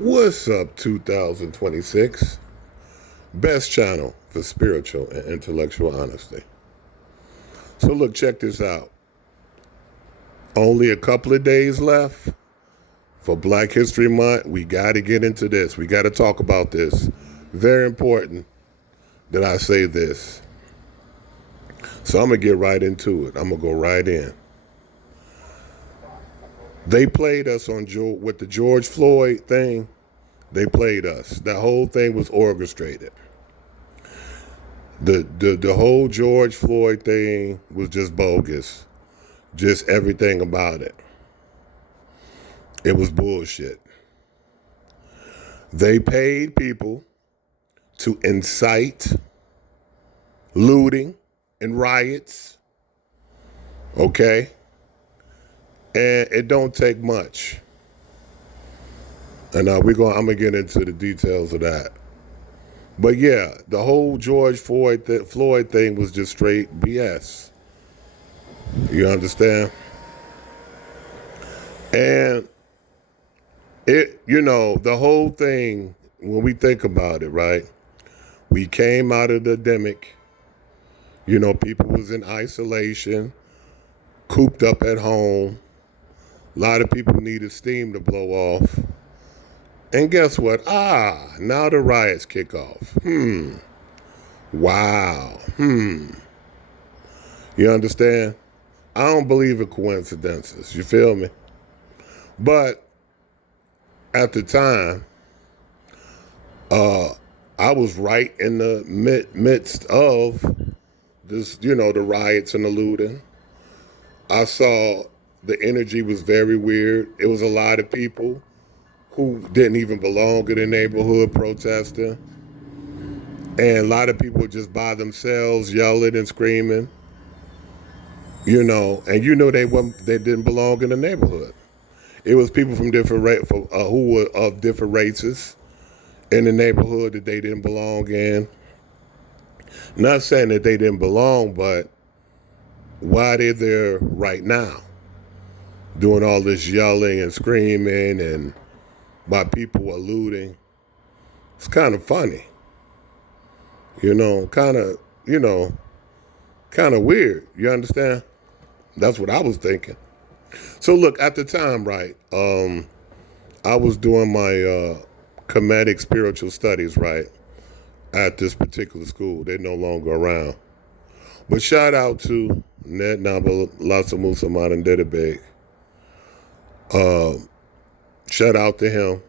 What's up, 2026? Best channel for spiritual and intellectual honesty. So, look, check this out. Only a couple of days left for Black History Month. We got to get into this. We got to talk about this. Very important that I say this. So, I'm going to get right into it. I'm going to go right in. They played us on with the George Floyd thing. They played us. That whole thing was orchestrated. The whole George Floyd thing was just bogus. Just everything about it. It was bullshit. They paid people to incite looting and riots. Okay? And it don't take much. And I'm gonna get into the details of that. But yeah, the whole George Floyd thing was just straight BS. You understand? And the whole thing, when we think about it, right? We came out of the pandemic. People was in isolation, cooped up at home. A lot of people needed steam to blow off. And guess what? Now the riots kick off. Wow. You understand? I don't believe in coincidences. You feel me? But at the time, I was right in the midst of this, the riots and the looting. I saw the energy was very weird. It was a lot of people who didn't even belong in the neighborhood protesting. And a lot of people just by themselves yelling and screaming, and they didn't belong in the neighborhood. It was people from who were of different races in the neighborhood that they didn't belong in. Not saying that they didn't belong, but why they're there right now, doing all this yelling and screaming and why people are looting. It's kind of funny. Kind of weird. You understand? That's what I was thinking. So look, at the time, right, I was doing my comedic spiritual studies, right, at this particular school. They're no longer around. But shout out to Ned Naba Lasa Musa Madan Dedebeg. Shout out to him,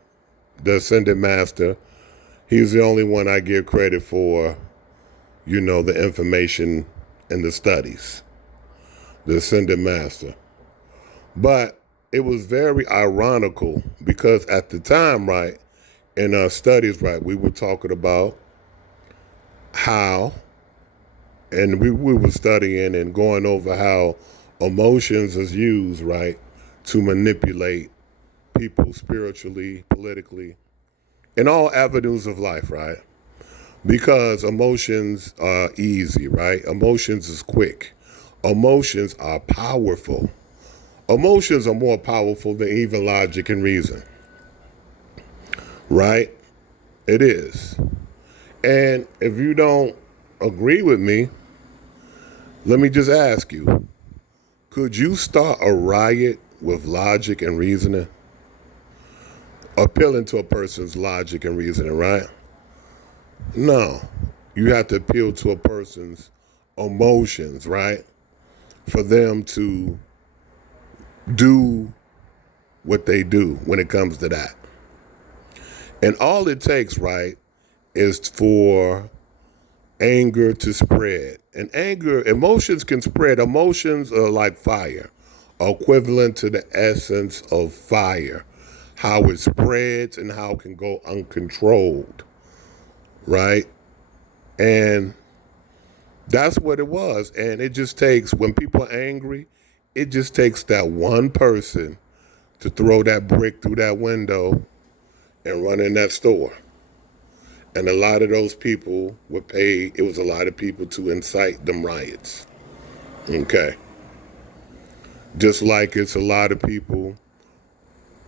the Ascended Master. He's the only one I give credit for, the information and the studies. The Ascended Master. But it was very ironical because at the time, right, in our studies, right, we were talking about how, and we were studying and going over how emotions is used, right, to manipulate people spiritually, politically, in all avenues of life, right? Because emotions are easy, right? Emotions is quick. Emotions are powerful. Emotions are more powerful than even logic and reason, right? It is. And if you don't agree with me, let me just ask you, could you start a riot with logic and reasoning? Appealing to a person's logic and reasoning, right? No. You have to appeal to a person's emotions, right? For them to do what they do when it comes to that. And all it takes, right, is for anger to spread. And emotions can spread. Emotions are like fire, equivalent to the essence of fire. How it spreads and how it can go uncontrolled, right? And that's what it was. And it just takes, when people are angry, it just takes that one person to throw that brick through that window and run in that store. And a lot of those people were paid. It was a lot of people to incite them riots. Okay. Just like it's a lot of people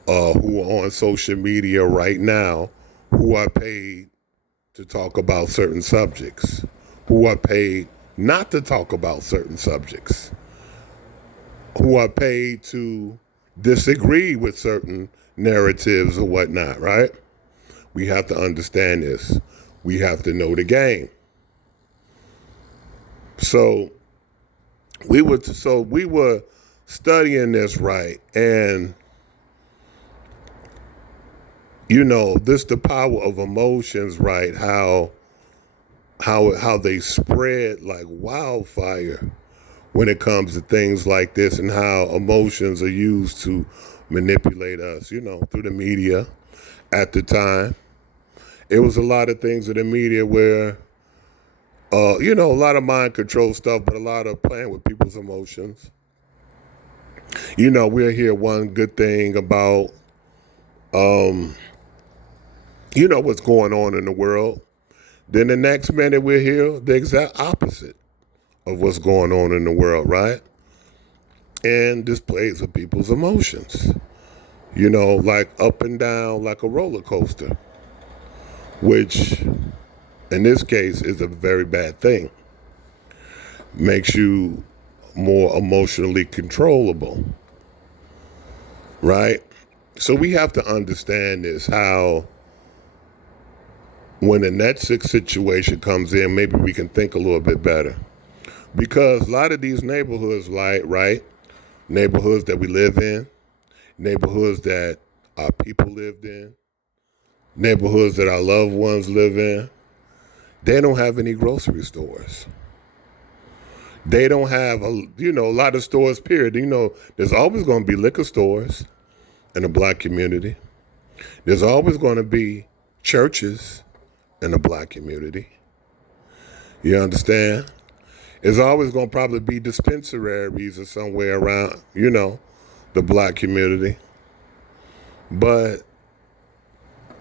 who are on social media right now who are paid to talk about certain subjects, who are paid not to talk about certain subjects, who are paid to disagree with certain narratives or whatnot, right? We have to understand this. We have to know the game. So we were studying this, right, and this the power of emotions, right? How they spread like wildfire when it comes to things like this, and how emotions are used to manipulate us, through the media. At the time, it was a lot of things in the media where, a lot of mind control stuff, but a lot of playing with people's emotions. We'll hear one good thing about, what's going on in the world. Then the next minute we'll hear the exact opposite of what's going on in the world, right? And this plays with people's emotions, like up and down like a roller coaster, which in this case is a very bad thing. Makes you more emotionally controllable, right? So we have to understand this, how when the next situation comes in, maybe we can think a little bit better. Because a lot of these neighborhoods, right? Neighborhoods that we live in, neighborhoods that our people lived in, neighborhoods that our loved ones live in, they don't have any grocery stores. They don't have, a lot of stores, period. There's always going to be liquor stores in the black community. There's always going to be churches in the black community. You understand? There's always going to probably be dispensaries or somewhere around, the black community. But,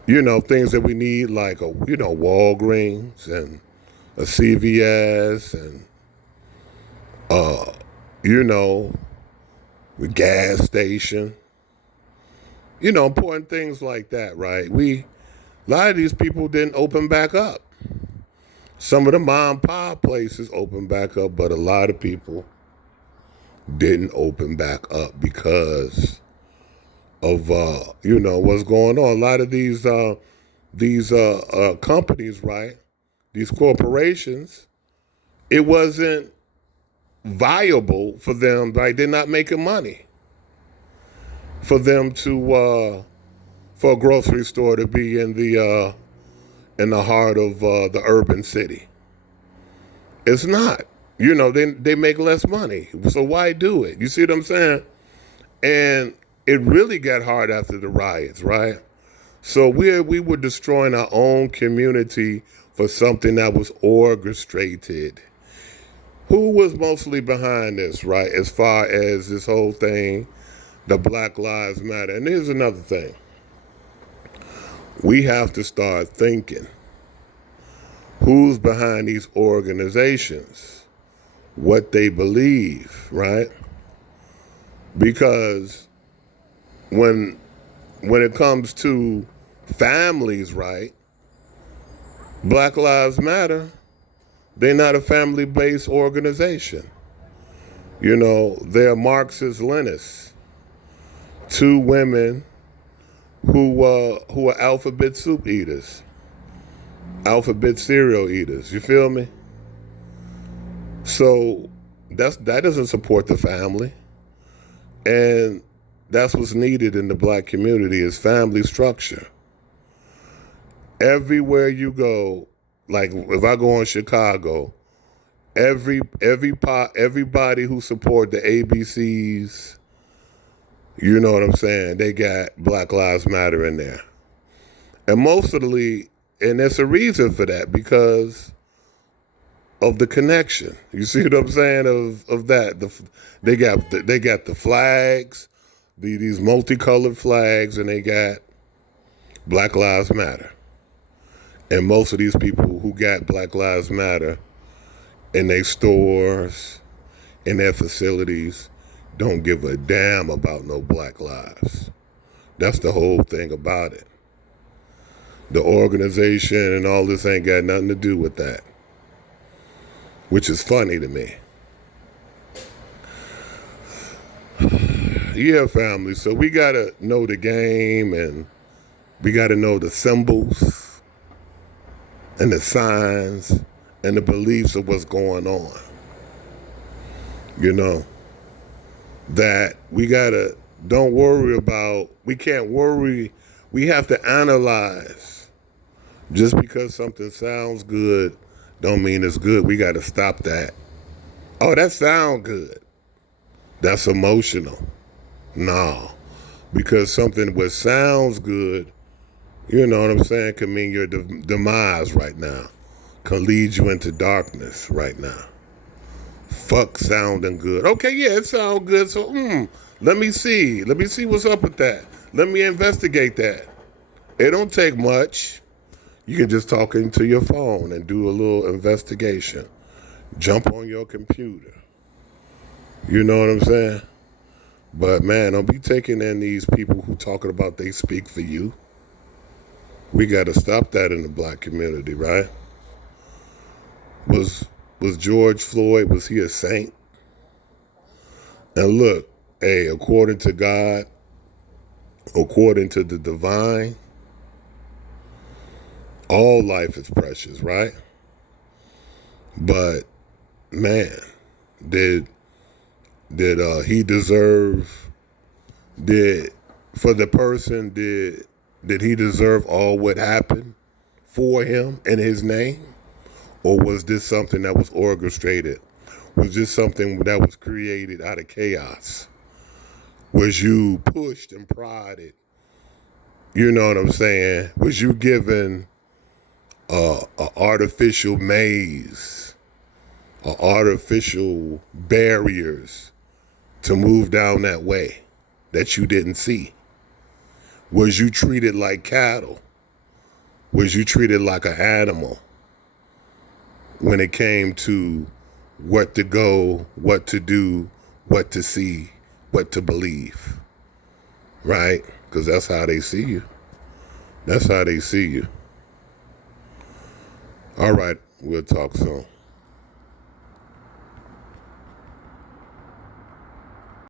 things that we need like Walgreens and a CVS and, the gas station, important things like that, right? A lot of these people didn't open back up. Some of the mom and pop places opened back up, but a lot of people didn't open back up because of what's going on. A lot of these companies, right? These corporations, it wasn't viable for them, right? They're not making money for them to for a grocery store to be in the heart of the urban city. It's not. They make less money. So why do it? You see what I'm saying? And it really got hard after the riots, right? So we were destroying our own community for something that was orchestrated. Who was mostly behind this, right? As far as this whole thing, the Black Lives Matter. And here's another thing. We have to start thinking. Who's behind these organizations? What they believe, right? Because when it comes to families, right? Black Lives Matter, they're not a family-based organization. They're Marxist-Leninists. Two women who are alphabet soup eaters, alphabet cereal eaters. You feel me? So that doesn't support the family, and that's what's needed in the black community is family structure. Everywhere you go, like if I go in Chicago, everybody who support the ABCs, you know what I'm saying? They got Black Lives Matter in there. And and there's a reason for that because of the connection. You see what I'm saying? Of that. They got the flags, these multicolored flags, and they got Black Lives Matter. And most of these people who got Black Lives Matter in their stores, in their facilities, don't give a damn about no black lives. That's the whole thing about it. The organization and all this ain't got nothing to do with that, which is funny to me. Yeah, family. So we got to know the game, and we got to know the symbols and the signs and the beliefs of what's going on. You know, that we got to, don't worry about, we can't worry. We have to analyze. Just because something sounds good don't mean it's good. We got to stop that. Oh, that sound good. That's emotional. No, because something that sounds good, you know what I'm saying, can mean your demise right now, can lead you into darkness right now. Fuck sounding good. Okay, yeah, it sounds good. So, let me see what's up with that. Let me investigate that. It don't take much. You can just talk into your phone and do a little investigation. Jump on your computer. You know what I'm saying? But man, don't be taking in these people who talking about they speak for you. We got to stop that in the black community, right? Was George Floyd, was he a saint? And look, hey, according to God, according to the divine, all life is precious, right? But man, did he deserve, for the person, did he deserve all what happened for him in his name? Or was this something that was orchestrated? Was this something that was created out of chaos? Was you pushed and prodded? You know what I'm saying? Was you given a artificial maze, artificial barriers to move down that way that you didn't see? Was you treated like cattle? Was you treated like an animal when it came to what to go, what to do, what to see, what to believe? Right? Because that's how they see you. That's how they see you. All right, we'll talk soon.